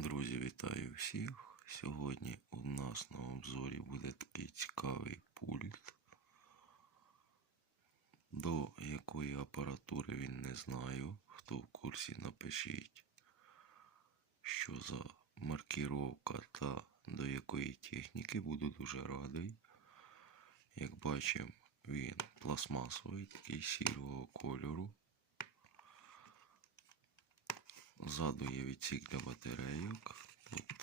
Друзі, вітаю всіх. Сьогодні у нас на обзорі буде такий цікавий пульт. До якої апаратури він не знаю. Хто в курсі напишіть, що за маркіровка та до якої техніки буду дуже радий. Як бачимо, він пластмасовий, такий сірого кольору. Ззаду є відсік для батарейок. Тут,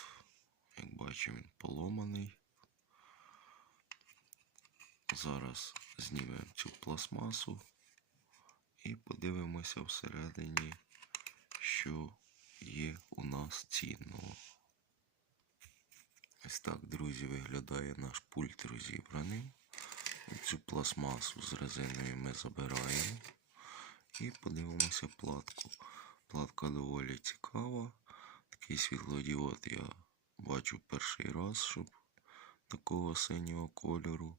як бачимо, він поломаний. Зараз знімемо цю пластмасу і подивимося всередині, що є у нас цінного. Ось так, друзі, виглядає наш пульт розібраним. Цю пластмасу з резиною ми забираємо і подивимося платку. Платка доволі цікава. Такий світлодіод я бачу перший раз, щоб такого синього кольору.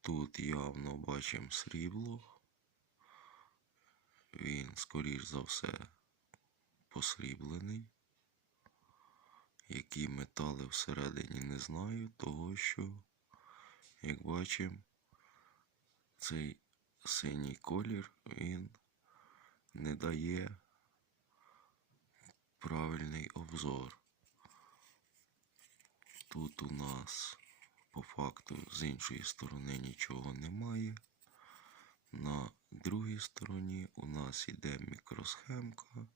Тут явно бачимо срібло. Він, скоріш за все, посріблений. Які метали всередині не знаю, того що, як бачимо, цей синій колір він не дає правильний обзор. Тут у нас по факту з іншої сторони нічого немає. На другій стороні у нас іде мікросхемка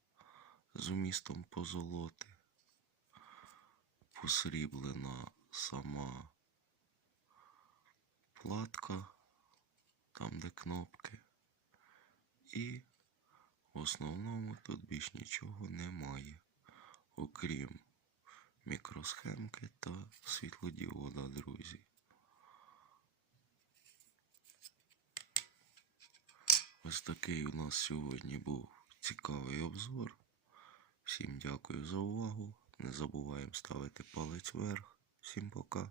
з умістом позолоти. Посріблена сама платка, там де кнопки. І в основному тут більш нічого немає, окрім мікросхемки та світлодіода, друзі. Ось такий у нас сьогодні був цікавий обзор. Всім дякую за увагу. Не забуваємо ставити палець вверх. Всім пока.